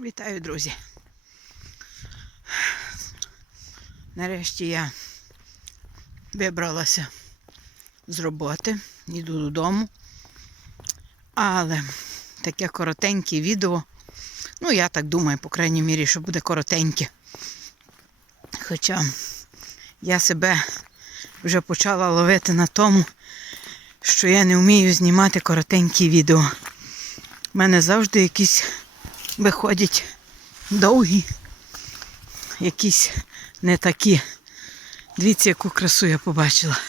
Вітаю, друзі. Нарешті я вибралася з роботи, йду додому. Але таке коротеньке відео. Ну, я так думаю, по крайній мірі, що буде коротеньке. Хоча я себе вже почала ловити на тому, що я не вмію знімати коротенькі відео. У мене завжди якісь виходять довгі, якісь не такі. Дивіться, яку красу я побачила.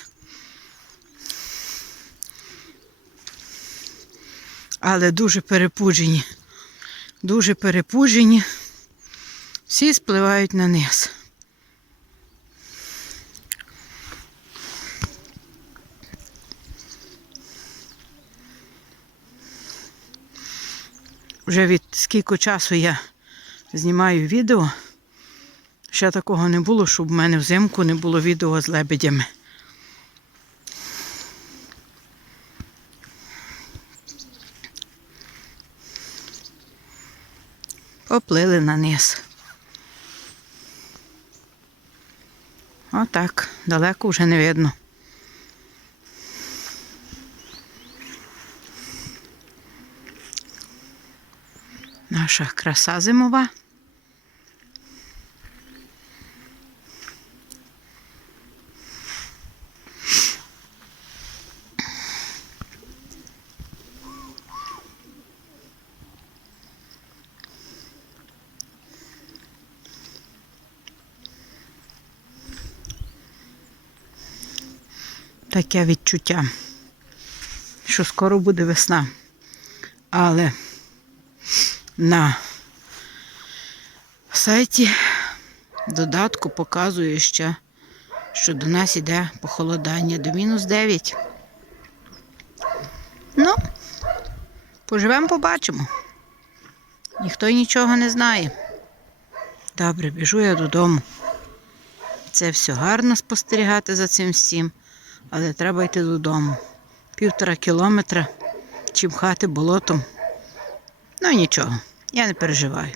Але дуже перепуджені. Дуже перепуджені. Всі спливають на низ. Вже від скільки часу я знімаю відео. Ще такого не було, щоб в мене взимку не було відео з лебедями. Поплили на низ. Отак, далеко вже не видно. Наша краса зимова. Таке відчуття, що скоро буде весна. Але на сайті додатку показує ще, що до нас йде похолодання до мінус 9. Ну, поживемо, побачимо. Ніхто нічого не знає. Добре, біжу я додому. Це все гарно спостерігати за цим всім, але треба йти додому. Півтора кілометра, чимхати болотом. Ну нічого, я не переживаю.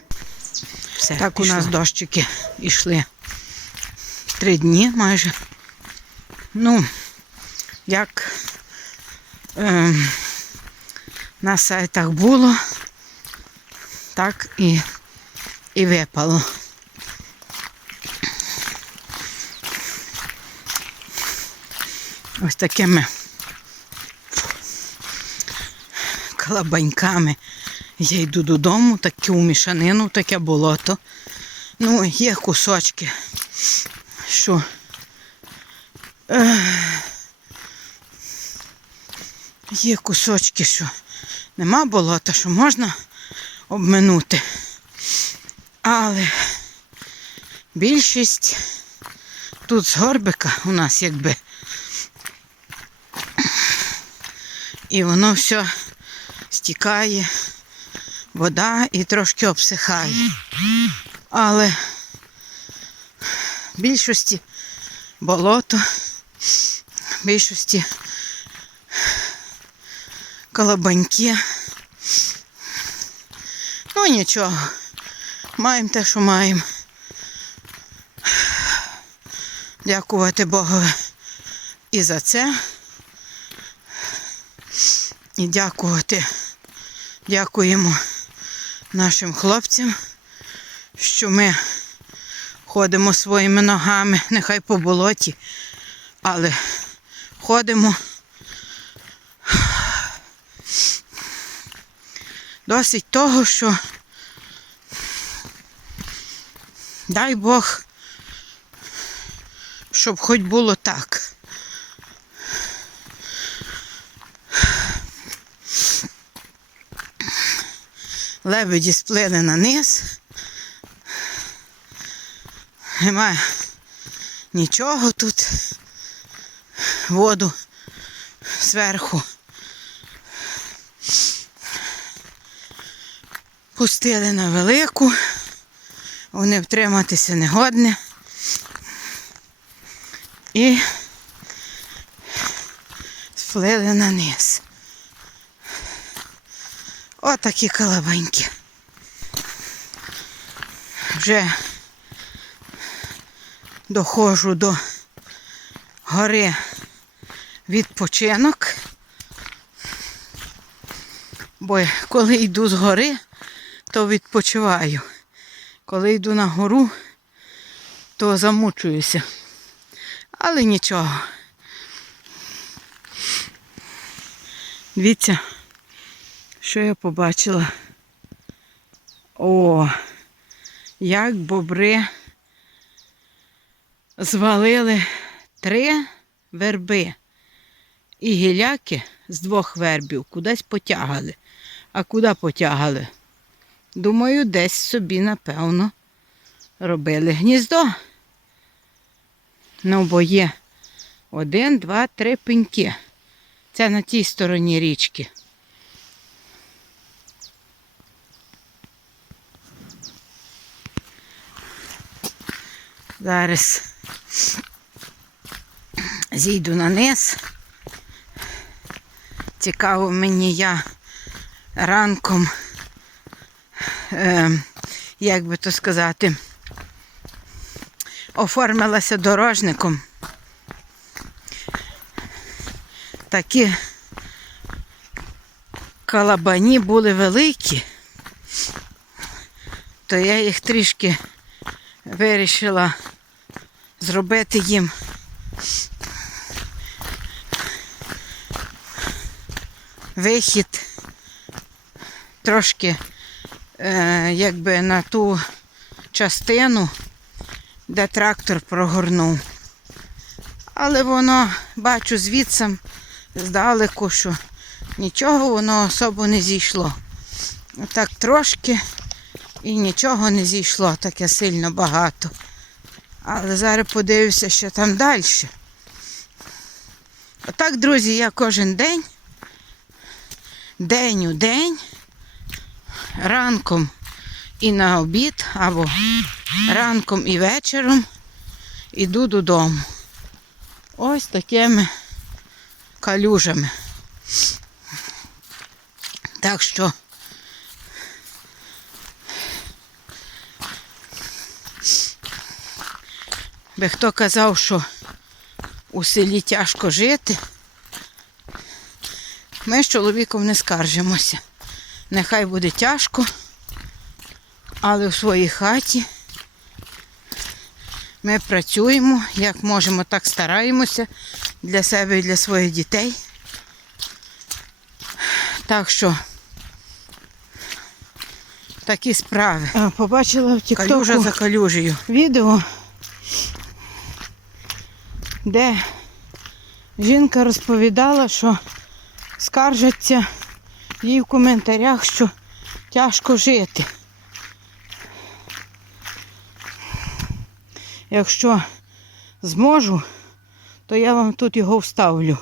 Все, так у нас дощики йшли три дні майже. Ну, як е, на сайтах було, так і, і випало. Ось такими калабаньками. Я йду додому, таку мішанину, таке болото. Ну, є кусочки, що е, є кусочки, що нема болота, що можна обминути. Але більшість тут з горбика у нас якби. І воно все стікає вода і трошки обсихає. Але в більшості болото, в більшості колобаньки. Ну нічого, маємо те, що маємо. Дякувати Богові і за це. І дякувати, дякуємо нашим хлопцям, що ми ходимо своїми ногами, нехай по болоті, але ходимо. Досить того, що дай Бог, щоб хоч було так. Лебеді сплили на низ. Немає нічого тут. Воду зверху. Пустили на велику. Вони втриматися не годні. І сплили на низ. Отакі колобаньки. вже доходжу до гори відпочинок. Бо коли йду з гори, то відпочиваю. Коли йду на гору, то замучуюся. Але нічого. Дивіться, що я побачила. О, як бобри звалили три верби. І гіляки з двох вербів кудись потягали. А куди потягали? Думаю, десь собі, напевно, робили гніздо. Ну, бо є один, два, три пеньки. Це на тій стороні річки. Зараз зійду на низ. Цікаво мені я ранком, е, як би то сказати, оформилася дорожником. Такі калабані були великі, то я їх трішки вирішила зробити їм вихід трошки е, якби на ту частину, де трактор прогорнув. Але воно, бачу звідси здалеку, що нічого воно особо не зійшло. Отак трошки і нічого не зійшло, таке сильно багато. Але зараз подивлюся, що там далі. Отак, друзі, я кожен день, день у день, ранком і на обід, або ранком і вечором іду додому. Ось такими калюжами. Так що би хто казав, що у селі тяжко жити, ми з чоловіком не скаржимося. Нехай буде тяжко, але в своїй хаті ми працюємо, як можемо, так стараємося для себе і для своїх дітей. Так що такі справи. А, Побачила в Калюжа за калюжею. відео, де жінка розповідала, що скаржаться їй в коментарях, що тяжко жити. Якщо зможу, то я вам тут його вставлю.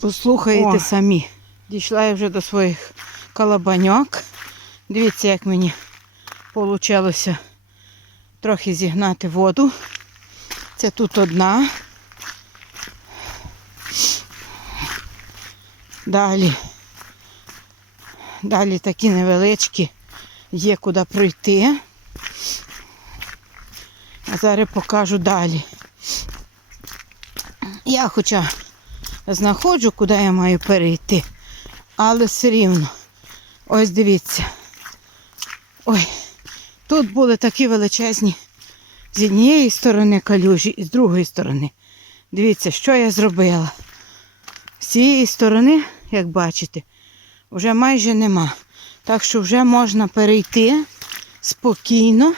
Послухаєте О. самі. Дійшла я вже до своїх калабаньок. Дивіться, як мені вийшло трохи зігнати воду. Це тут одна. Далі. Далі такі невеличкі є куди пройти. А зараз покажу далі. Я хоча знаходжу, куди я маю перейти, але все рівно. Ось дивіться. Ой, тут були такі величезні з однієї сторони калюжі і з другої сторони. Дивіться, що я зробила. З цієї сторони, як бачите, вже майже нема. Так що вже можна перейти спокійно.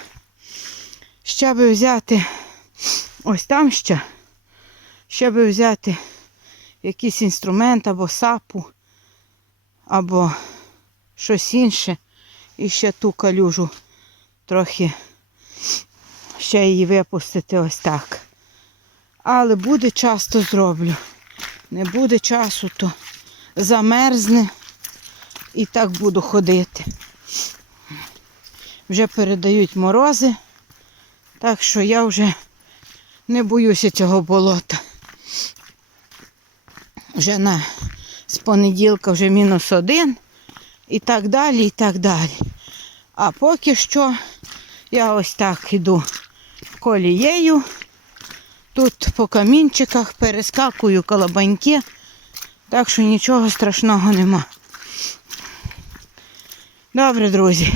Ще би взяти ось там ще, ще би взяти якийсь інструмент або сапу, або щось інше. І ще ту калюжу трохи ще її випустити ось так. Але буде час, то зроблю. Не буде часу, то замерзне і так буду ходити. Вже передають морози, так що я вже не боюся цього болота. Вже на з понеділка вже мінус один, і так далі, і так далі. А поки що я ось так іду колією. Тут по камінчиках перескакую колобаньки, так що нічого страшного нема. Добре, друзі.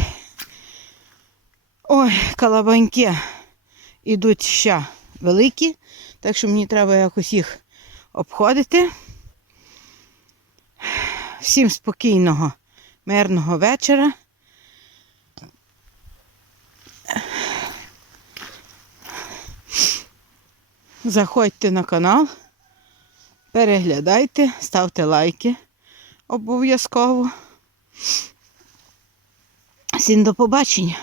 Ой, колобаньки ідуть ще великі, так що мені треба якось їх обходити. Всім спокійного, мирного вечора. Заходьте на канал, переглядайте, ставте лайки обов'язково. Всім до побачення.